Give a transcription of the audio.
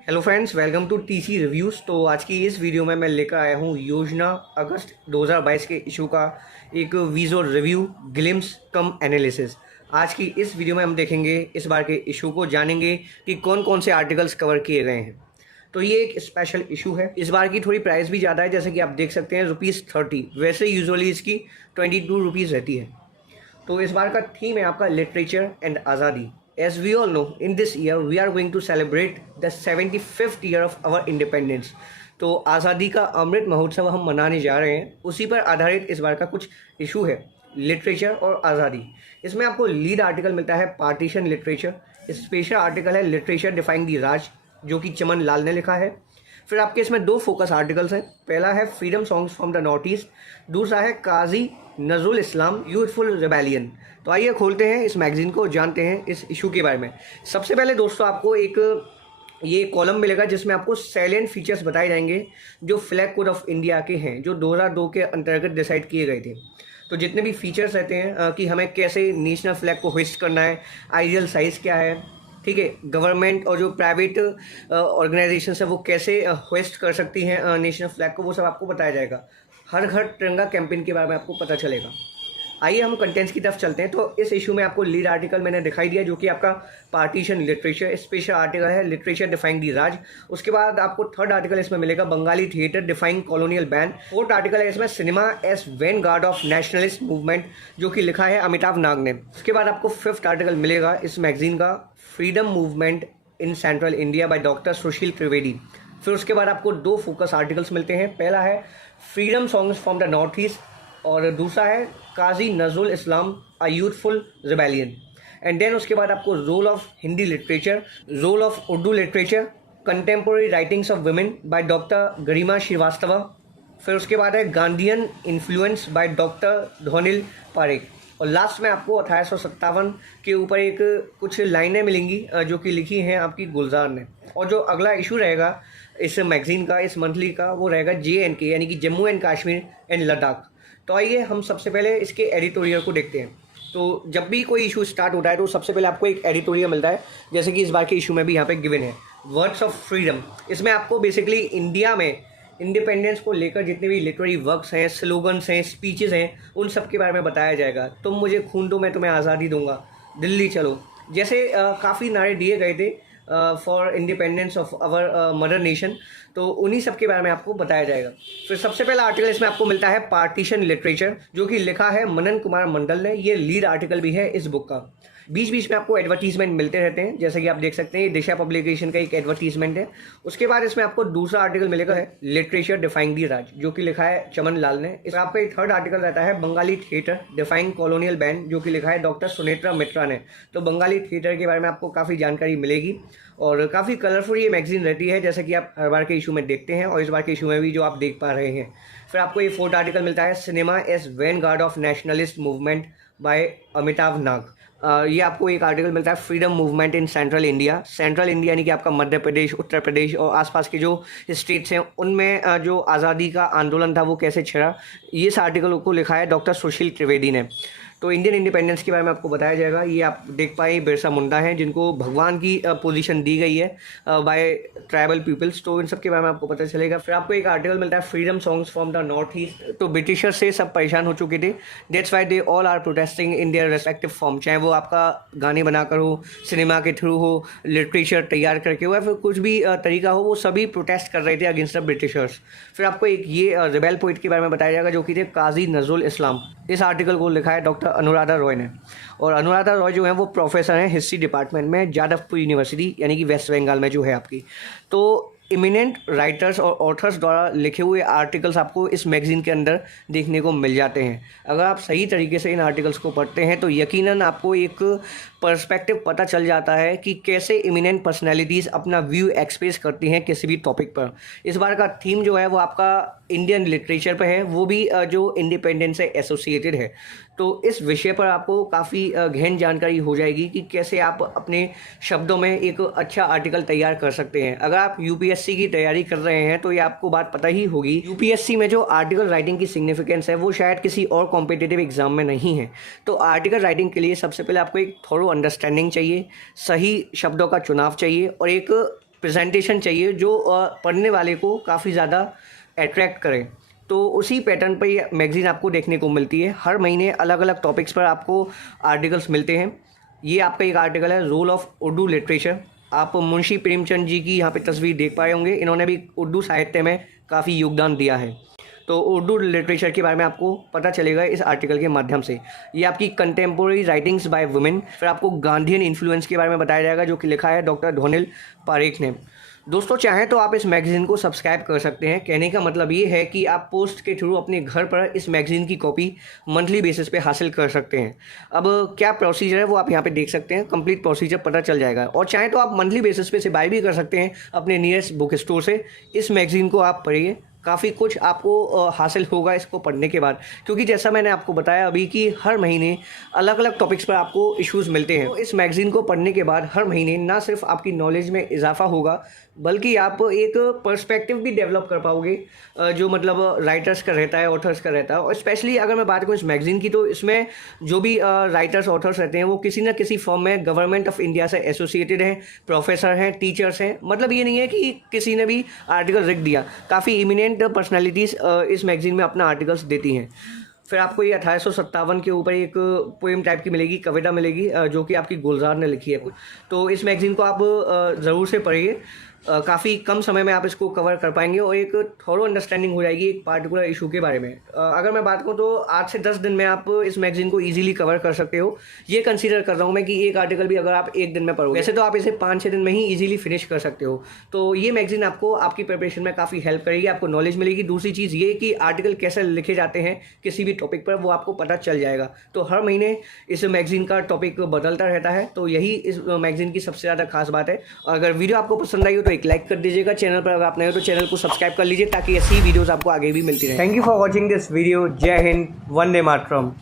Hello friends, welcome to TC reviews. तो आज की इस वीडियो में मैं लेकर आया हूँ योजना अगस्त 2022 के इशू का एक विजुअल रिव्यू, ग्लिम्स कम एनालिसिस। आज की इस वीडियो में हम देखेंगे इस बार के इशू को, जानेंगे कि कौन कौन से आर्टिकल्स कवर किए गए हैं। तो ये एक स्पेशल इशू है। इस बार की थोड़ी प्राइस भी ज़्यादा है, जैसे कि आप देख सकते हैं ₹30। वैसे यूजुअली इसकी ₹22 रहती है। तो इस बार का थीम है आपका लिटरेचर एंड आज़ादी। As we all know, in this year we are going to celebrate the 75th year of our independence. तो आज़ादी का अमृत महोत्सव हम मनाने जा रहे हैं, उसी पर आधारित इस बार का कुछ इशू है, लिटरेचर और आज़ादी। इसमें आपको लीड आर्टिकल मिलता है पार्टीशन लिटरेचर। स्पेशल आर्टिकल है लिटरेचर डिफाइंग दी राज, जो कि चमन लाल ने लिखा है। फिर आपके इसमें दो फोकस आर्टिकल्स हैं। पहला है freedom songs from the north east, दूसरा है काजी नजरुल इस्लाम यूथफुल रिबेलियन। तो आइए खोलते हैं इस मैगजीन को, जानते हैं इस इशू के बारे में। सबसे पहले दोस्तों आपको एक ये कॉलम मिलेगा जिसमें आपको सैलेंट फीचर्स बताए जाएंगे जो फ्लैग कोड ऑफ इंडिया के हैं, जो 2002 के अंतर्गत डिसाइड किए गए थे। तो जितने भी फीचर्स रहते हैं कि हमें कैसे नेशनल फ्लैग को होस्ट करना है, आइडियल साइज़ क्या है, ठीक है, गवर्नमेंट और जो प्राइवेट ऑर्गेनाइजेशन है वो कैसे होस्ट कर सकती हैं नेशनल फ्लैग को, वो सब आपको बताया जाएगा। हर घर तिरंगा कैंपेन के बारे में आपको पता चलेगा। आइए हम कंटेंट्स की तरफ चलते हैं। तो इस इशू में आपको लीड आर्टिकल मैंने दिखाई दिया, जो कि आपका पार्टीशन लिटरेचर। स्पेशल आर्टिकल है लिटरेचर डिफाइंग दी राज। उसके बाद आपको थर्ड आर्टिकल इसमें मिलेगा Bengali theatre defying colonial ban. Fourth article है इसमें cinema as vanguard of nationalist movement, जो कि लिखा है अमिताभ नाग ने। उसके बाद आपको फिफ्थ आर्टिकल मिलेगा इस मैगजीन का, freedom movement in central India by doctor Sushil Trivedi. फिर उसके बाद आपको दो फोकस आर्टिकल्स मिलते हैं। पहला है freedom songs from the north east और दूसरा है Kazi Nazrul Islam a youthful rebellion. And then उसके बाद आपको role of Hindi literature, role of Urdu literature, contemporary writings of women by doctor Garima Srivastava. फिर उसके बाद है Gandhian influence by doctor Dhonil Parekh. और लास्ट में आपको 1857 के ऊपर एक कुछ लाइनें मिलेंगी जो कि लिखी हैं आपकी गुलजार ने। और जो अगला इशू रहेगा इस मैगजीन का, इस मंथली का, वो रहेगा JNK यानी कि जम्मू एंड कश्मीर एंड लद्दाख। तो आइए हम सबसे पहले इसके एडिटोरियल को देखते हैं। तो जब भी कोई इशू स्टार्ट होता है तो सबसे पहले आपको एक एडिटोरियल मिलता है, जैसे कि इस बार के इशू में भी यहाँ पे गिवन है वर्ड्स ऑफ फ्रीडम। इसमें आपको बेसिकली इंडिया में इंडिपेंडेंस को लेकर जितने भी लिटरेरी वर्क्स हैं, स्लोगन्स हैं, स्पीचेस हैं, उन सब के बारे में बताया जाएगा। तुम मुझे खून दो मैं तुम्हें आज़ादी दूंगा, दिल्ली चलो, जैसे काफ़ी नारे दिए गए थे for independence of our mother nation. तो उन्हीं सब के बारे में आपको बताया जाएगा। फिर सबसे पहला आर्टिकल इसमें आपको मिलता है पार्टीशन लिटरेचर, जो कि लिखा है मनन कुमार मंडल ने। ये लीड आर्टिकल भी है इस बुक का। बीच बीच में आपको एडवर्टीजमेंट मिलते रहते हैं, जैसे कि आप देख सकते हैं ये दिशा पब्लिकेशन का एक एडवर्टीजमेंट है। उसके बाद इसमें आपको दूसरा आर्टिकल मिलेगा है लिटरेचर डिफाइंग दी राज, जो कि लिखा है चमन लाल ने। इस आपका एक थर्ड आर्टिकल रहता है Bengali theatre defying colonial ban, जो कि लिखा है डॉक्टर सुनेत्रा मित्रा ने। तो बंगाली थिएटर के बारे में आपको काफ़ी जानकारी मिलेगी और काफ़ी कलरफुल ये मैगजीन रहती है, जैसे कि आप हर बार के इशू में देखते हैं और इस बार के इशू में भी जो आप देख पा रहे हैं। फिर आपको ये फोर्थ आर्टिकल मिलता है cinema as vanguard of nationalist movement by Amitabh Nag. ये आपको एक आर्टिकल मिलता है freedom movement in central India. Central India यानी कि आपका मध्य प्रदेश, उत्तर प्रदेश और आसपास के जो स्टेट्स हैं, उनमें जो आज़ादी का आंदोलन था वो कैसे छिड़ा, ये इस आर्टिकल को लिखा है डॉक्टर सुशील त्रिवेदी ने। तो इंडियन इंडिपेंडेंस के बारे में आपको बताया जाएगा। ये आप देख पाए बिरसा मुंडा हैं, जिनको भगवान की पोजीशन दी गई है बाय ट्राइबल पीपल्स। तो इन सब के बारे में आपको पता चलेगा। फिर आपको एक आर्टिकल मिलता है freedom songs from the north east. तो ब्रिटिशर्स से सब परेशान हो चुके थे, that's why they all are protesting in their respective form. चाहे वो आपका गाने बनाकर हो, सिनेमा के थ्रू हो, लिटरेचर तैयार करके हो, या फिर कुछ भी तरीका हो, वो सभी प्रोटेस्ट कर रहे थे अगेंस्ट द ब्रिटिशर्स। फिर आपको एक ये रिबेल पोइट के बारे में बताया जाएगा, जो कि थे काजी नजरुल इस्लाम। इस आर्टिकल को लिखा है डॉक्टर अनुराधा रॉय ने। और अनुराधा रॉय जो है वो प्रोफेसर हैं हिस्ट्री डिपार्टमेंट में जादवपुर यूनिवर्सिटी यानी कि वेस्ट बंगाल में जो है आपकी। तो इमिनेंट राइटर्स और ऑथर्स द्वारा लिखे हुए आर्टिकल्स आपको इस मैगजीन के अंदर देखने को मिल जाते हैं। अगर आप सही तरीके से इन आर्टिकल्स को पढ़ते हैं तो यकीनन आपको एक पर्सपेक्टिव पता चल जाता है कि कैसे इमिनेंट पर्सनैलिटीज़ अपना व्यू एक्सप्रेस करती हैं किसी भी टॉपिक पर। इस बार का थीम जो है वो आपका इंडियन लिटरेचर पर है, वो भी जो इंडिपेंडेंस से एसोसिएटेड है। तो इस विषय पर आपको काफ़ी गहन जानकारी हो जाएगी कि कैसे आप अपने शब्दों में एक अच्छा आर्टिकल तैयार कर सकते हैं। अगर आप यूपीएससी की तैयारी कर रहे हैं तो ये आपको बात पता ही होगी, यूपीएससी में जो आर्टिकल राइटिंग की सिग्निफिकेंस है वो शायद किसी और कॉम्पिटिटिव एग्जाम में नहीं है। तो आर्टिकल राइटिंग के लिए सबसे पहले आपको एक थोड़ा अंडरस्टैंडिंग चाहिए, सही शब्दों का चुनाव चाहिए और एक प्रेजेंटेशन चाहिए जो पढ़ने वाले को काफ़ी ज़्यादा अट्रैक्ट करे। तो उसी पैटर्न पर ये मैगज़ीन आपको देखने को मिलती है। हर महीने अलग अलग टॉपिक्स पर आपको आर्टिकल्स मिलते हैं। ये आपका एक आर्टिकल है रोल ऑफ उर्दू लिटरेचर। आप मुंशी प्रेमचंद जी की यहाँ पे तस्वीर देख पाए होंगे। इन्होंने भी उर्दू साहित्य में काफ़ी योगदान दिया है। तो उर्दू लिटरेचर के बारे में आपको पता चलेगा इस आर्टिकल के माध्यम से। ये आपकी कंटेम्पोरेरी राइटिंग्स बाय वुमेन। फिर आपको गांधीयन इन्फ्लुएंस के बारे में बताया जाएगा जो कि लिखा है डॉक्टर ध्वनिल पारेख ने। दोस्तों चाहें तो आप इस मैगज़ीन को सब्सक्राइब कर सकते हैं। कहने का मतलब ये है कि आप पोस्ट के थ्रू अपने घर पर इस मैगज़ीन की कॉपी मंथली बेसिस पे हासिल कर सकते हैं। अब क्या प्रोसीजर है वो आप यहाँ पे देख सकते हैं। कंप्लीट प्रोसीजर पता चल जाएगा। और चाहें तो आप मंथली बेसिस पे इसे बाय भी कर सकते हैं अपने नियरेस्ट बुक स्टोर से। इस मैगज़ीन को आप पढ़िए, काफ़ी कुछ आपको हासिल होगा इसको पढ़ने के बाद, क्योंकि जैसा मैंने आपको बताया अभी कि हर महीने अलग अलग टॉपिक्स पर आपको इश्यूज़ मिलते हैं। तो इस मैगज़ीन को पढ़ने के बाद हर महीने ना सिर्फ आपकी नॉलेज में इजाफा होगा बल्कि आप एक पर्सपेक्टिव भी डेवलप कर पाओगे जो मतलब राइटर्स का रहता है, ऑथर्स का रहता है। और स्पेशली अगर मैं बात करूँ इस मैगज़ीन की, तो इसमें जो भी राइटर्स ऑथर्स रहते हैं वो किसी न किसी फॉर्म में गवर्नमेंट ऑफ इंडिया से एसोसिएटेड हैं, प्रोफेसर हैं, टीचर्स हैं। मतलब ये नहीं है कि किसी ने भी आर्टिकल लिख दिया। काफ़ी इमिनेंट पर्सनैलिटीज़ इस मैगज़ीन में अपना आर्टिकल्स देती हैं। फिर आपको ये 1857 के ऊपर एक पोएम टाइप की मिलेगी, कविता मिलेगी जो कि आपकी गुलजार ने लिखी है कुछ। तो इस मैगज़ीन को आप ज़रूर से पढ़िए। काफ़ी कम समय में आप इसको कवर कर पाएंगे और एक थोरो अंडरस्टैंडिंग हो जाएगी एक पार्टिकुलर इशू के बारे में। अगर मैं बात करूँ तो 8 से 10 दिन में आप इस मैगज़ीन को इजीली कवर कर सकते हो। ये कंसीडर कर रहा हूँ मैं कि एक आर्टिकल भी अगर आप एक दिन में पढ़ोगे, वैसे तो आप इसे 5-6 दिन में ही इजीली फिनिश कर सकते हो। तो ये मैगज़ीन आपको आपकी प्रिपरेशन में काफ़ी हेल्प करेगी, आपको नॉलेज मिलेगी। दूसरी चीज़ ये कि आर्टिकल कैसे लिखे जाते हैं किसी भी टॉपिक पर वो आपको पता चल जाएगा। तो हर महीने इस मैगज़ीन का टॉपिक बदलता रहता है। तो यही इस मैगज़ीन की सबसे ज़्यादा खास बात है। अगर वीडियो आपको पसंद आई हो तो एक लाइक कर दीजिएगा। चैनल पर अगर आप नए हो तो चैनल को सब्सक्राइब कर लीजिए ताकि ऐसी वीडियोस आपको आगे भी मिलती रहे। Thank you for watching this video. जय हिंद, वंदे मातरम।